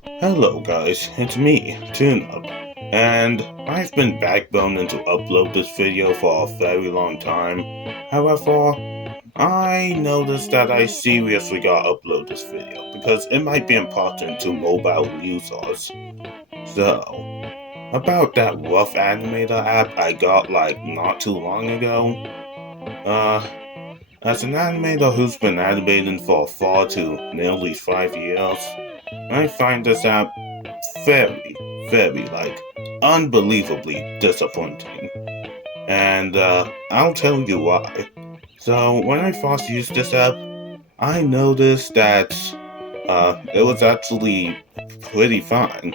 Hello guys, it's me, TuneUp, and I've been backboning to upload this video for a very long time. However, I noticed that I seriously gotta upload this video because it might be important to mobile users. So, about that rough animator app I got like not too long ago, uh, as an animator who's been animating for 4 to nearly 5 years, I find this app very, very, unbelievably disappointing. And I'll tell you why. So, when I first used this app, I noticed that it was actually pretty fine.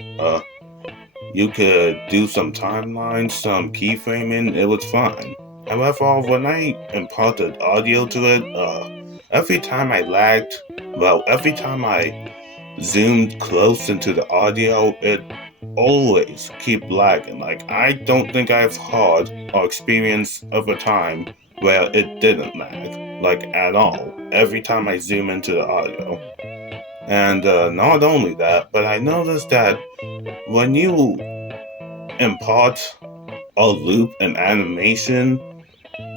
You could do some timelines, some keyframing, it was fine. However, when I imported audio to it, every time I lagged, every time I zoomed close into the audio, it always keep lagging. Like, I don't think I've heard or experienced of a time where it didn't lag, like at all, every time I zoom into the audio. And not only that, but I noticed that when you import or loop an animation,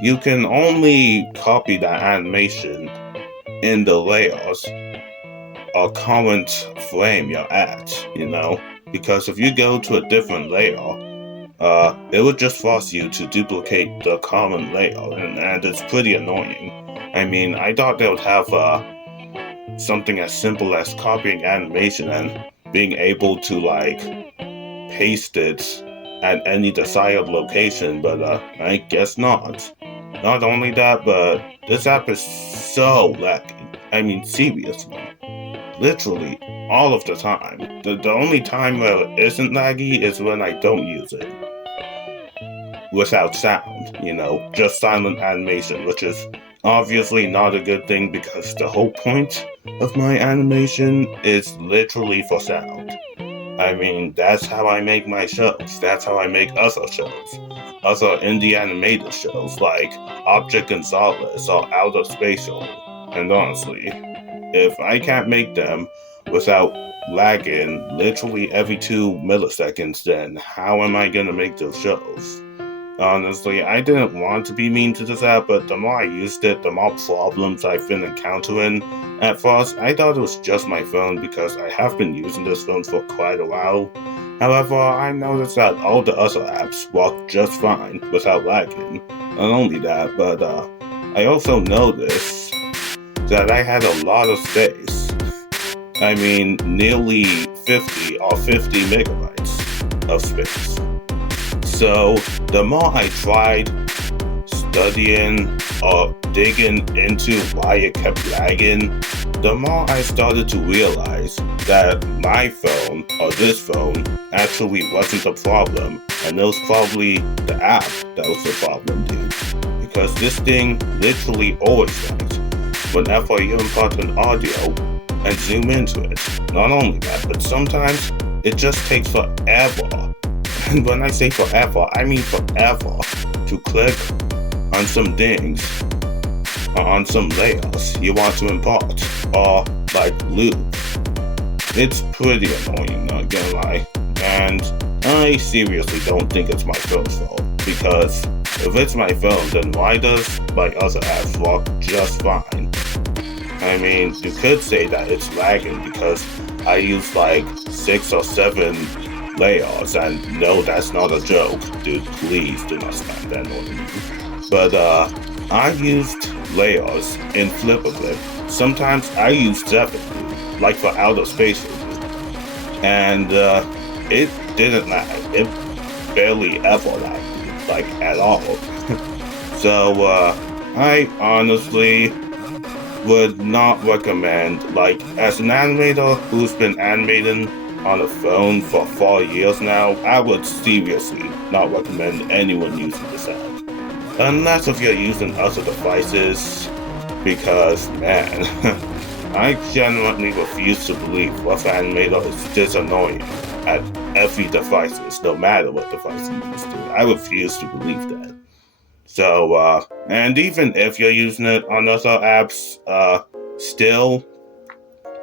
you can only copy that animation in the layers or current frame you're at. Because if you go to a different layer, it would just force you to duplicate the current layer, and it's pretty annoying. I mean, I thought they would have something as simple as copying animation and being able to paste it at any desired location, but I guess not. Not only that, but this app is so laggy. I mean, seriously. Literally, all of the time. The only time where it isn't laggy is when I don't use it. Without sound, just silent animation, which is obviously not a good thing because the whole point of my animation is literally for sound. I mean, that's how I make my shows. That's how I make other shows. Other indie animated shows like Object Gonzalez or Outer Spatial. And honestly, if I can't make them without lagging literally every 2 milliseconds, then how am I gonna make those shows? Honestly, I didn't want to be mean to this app, but the more I used it, the more problems I've been encountering. At first, I thought it was just my phone because I have been using this phone for quite a while. However, I noticed that all the other apps work just fine without lagging. Not only that, but I also noticed that I had a lot of space. I mean, nearly 50 or 50 megabytes of space. So, the more I tried studying or digging into why it kept lagging, the more I started to realize that my phone or this phone actually wasn't the problem, and it was probably the app that was the problem, dude. Because this thing literally always lags whenever you import an audio and zoom into it. Not only that, but sometimes it just takes forever. And when I say forever, I mean forever to click on some things or on some layers you want to import or loop. It's pretty annoying, not gonna lie. And I seriously don't think it's my phone's fault, because if it's my phone, then why does my other apps work just fine? I mean, you could say that it's lagging because I use 6 or 7 layers, and no, that's not a joke. Dude, please do not stand that on me. But I used layers in FlipperClip. Sometimes I use 7, like for outer space, and it didn't lag. It barely ever lagged, at all. So I honestly would not recommend, as an animator who's been animating on a phone for 4 years now, I would seriously not recommend anyone using this app. Unless if you're using other devices, because, man, I genuinely refuse to believe Rough Animator is this annoying at every device, no matter what device you use to. I refuse to believe that. So, and even if you're using it on other apps, still,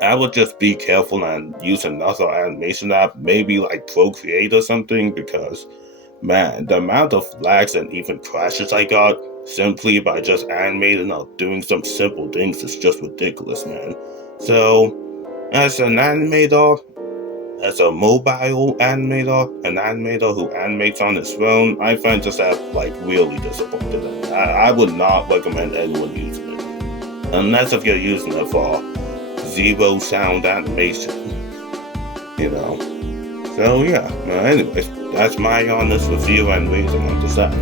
I would just be careful and use another animation app, maybe like Procreate or something, because man, the amount of lags and even crashes I got simply by just animating or doing some simple things is just ridiculous, man. So, as an animator, as a mobile animator, an animator who animates on his phone, I find this app like really disappointed. I would not recommend anyone using it, unless if you're using it for zero sound animation, you know. So yeah, anyways, that's my honest review and rating on this app.